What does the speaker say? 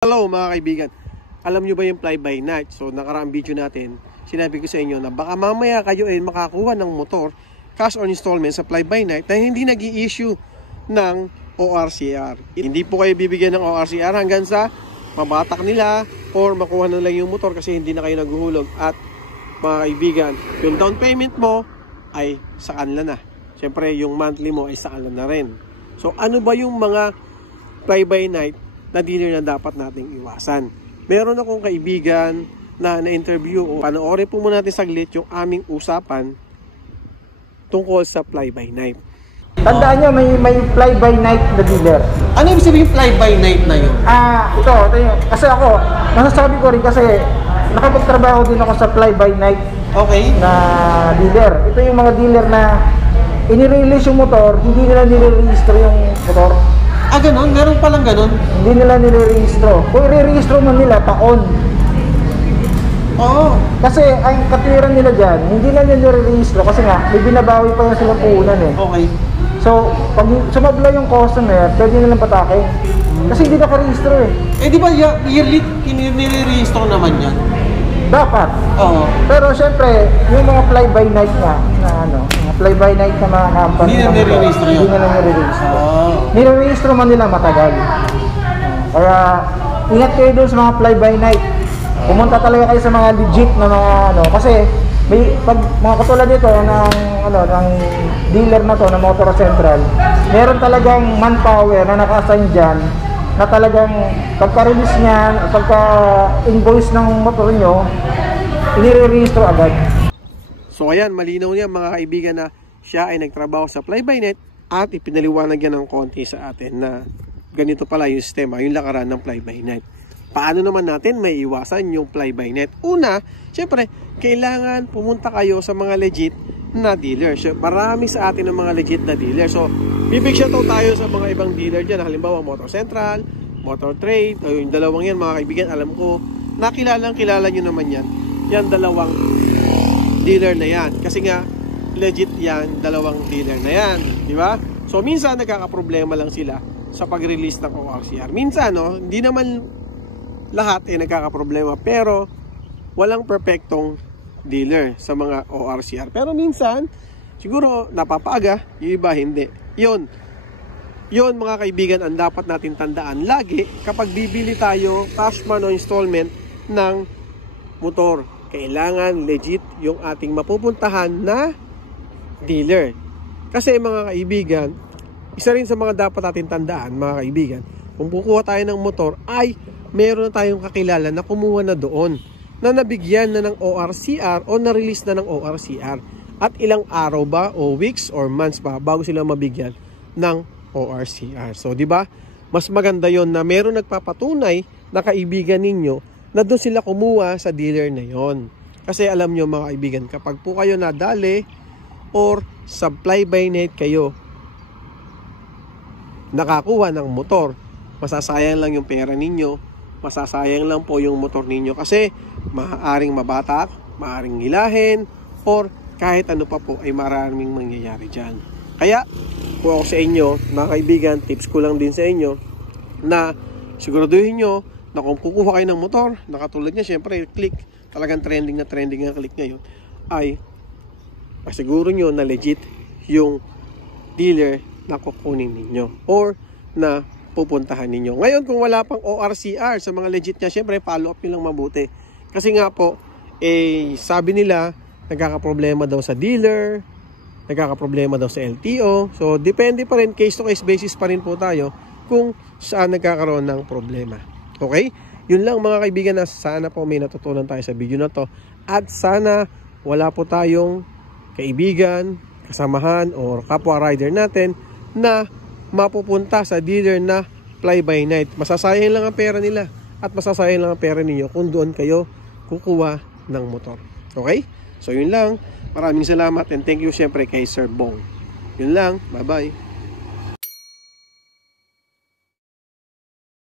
Hello mga kaibigan, alam nyo ba yung fly-by-night? So nakaraang video natin, sinabi ko sa inyo na baka mamaya kayo ay makakuha ng motor cash on installment sa fly-by-night na hindi nag-i-issue ng ORCR. Hindi po kayo bibigyan ng ORCR hanggang sa mabatak nila or makuha na lang yung motor kasi hindi na kayo naghuhulog. At mga kaibigan, yung down payment mo ay sa kanila na. Siyempre yung monthly mo ay sa kanila na rin. So ano ba yung mga fly-by-night na dealer na dapat nating iwasan? Meron akong kaibigan na na-interview, o panoorin po muna natin saglit yung aming usapan tungkol sa fly-by-night. Tandaan nyo, may fly-by-night na dealer. Ano ibig sabihin fly-by-night na yun? Ito yun. Kasi ako, masasabi ko rin kasi nakapagtrabaho din ako sa fly-by-night na dealer. Ito yung mga dealer na inirelease yung motor, hindi nila nire-register yung motor. Ganon? Meron palang ganon? Hindi nila nire-registro. Kung i-re-registro man nila, taon. Oo. Kasi ang katwiran nila dyan, hindi na nila nire-registro kasi nga, may binabawi pa yung silang puhunan eh. Okay. So, pag sumabla yung customer, pwede nilang patakin. Kasi hindi naka-registro eh. Di ba yearly nire-register naman yan? Dapat. Oo. Pero syempre, yung mga fly-by-night nga, mga fly-by-night na mga company, hindi na nire-register yun? Hindi na nire-register. Oo. Nire-register man nila matagal. Kaya, ingat kayo doon sa mga fly-by-night. Pumunta talaga kayo sa mga legit na mga kasi may pag mga katulad dito ng dealer na to na Motor Central, meron talagang manpower na naka-assign diyan na talagang pagka-release niyan, pagka-invoice ng motor nyo, inire-register agad. So ayan, malinaw niya mga kaibigan na siya ay nagtrabaho sa fly-by-night at ipinaliwanag yan ng konti sa atin na ganito pala yung sistema, yung lakaran ng fly-by-night. Paano naman natin may iwasan yung fly-by-night? Una, syempre, kailangan pumunta kayo sa mga legit na dealer. So, marami sa atin ng mga legit na dealer. So, bibig shoutout tayo sa mga ibang dealer dyan. Halimbawa, Motor Central, Motor Trade, yung dalawang yan mga kaibigan, alam ko, kilala nyo naman yan. Yan dalawang dealer na yan. Kasi nga, legit yan, dalawang dealer na yan. Di ba? So, minsan nagkakaproblema lang sila sa pag-release ng ORCR. Minsan, hindi naman lahat ay nagkakaproblema, pero walang perfectong dealer sa mga ORCR. Pero minsan, siguro napapaaga, yung iba hindi. Yun mga kaibigan ang dapat natin tandaan lagi kapag bibili tayo cash man o installment ng motor. Kailangan legit yung ating mapupuntahan na dealer. Kasi mga kaibigan, isa rin sa mga dapat natin tandaan mga kaibigan, kung kukuha tayo ng motor ay meron na tayong kakilala na kumuha na doon, na nabigyan na ng ORCR o na-release na ng ORCR. At ilang araw ba o weeks or months pa bago sila mabigyan ng ORCR. So, di ba? Mas maganda yon na meron nagpapatunay na kaibigan ninyo na doon sila kumuha sa dealer na yon. Kasi alam nyo mga kaibigan, kapag po kayo nadali or sa fly-by-night kayo nakakuha ng motor, masasayang lang yung pera ninyo, masasayang lang po yung motor ninyo kasi maaaring mabatak, maaaring hilahin, or kahit ano pa po ay maraming mangyayari dyan. Kaya, kung ako sa inyo, mga kaibigan, tips ko lang din sa inyo na siguraduhin nyo na kung kukuha kayo ng motor, nakatulad niya, syempre, click, talagang trending na click ngayon, ay pasiguro nyo na legit yung dealer na kukunin ninyo or na pupuntahan ninyo. Ngayon, kung wala pang ORCR sa mga legit niya, syempre follow up nyo lang mabuti. Kasi nga po, sabi nila, nagkakaproblema daw sa dealer, nagkakaproblema daw sa LTO. So, depende pa rin, case to case basis pa rin po tayo kung saan nagkakaroon ng problema. Okay? Yun lang mga kaibigan, na sana po may natutunan tayo sa video na to. At sana wala po tayong kaibigan, kasamahan, or kapwa rider natin na mapupunta sa dealer na fly-by-night. Masasayang lang ang pera nila at masasayang lang ang pera ninyo kung doon kayo kukuha ng motor. Okay? So yun lang. Maraming salamat and thank you syempre kay Sir Bong. Yun lang. Bye-bye.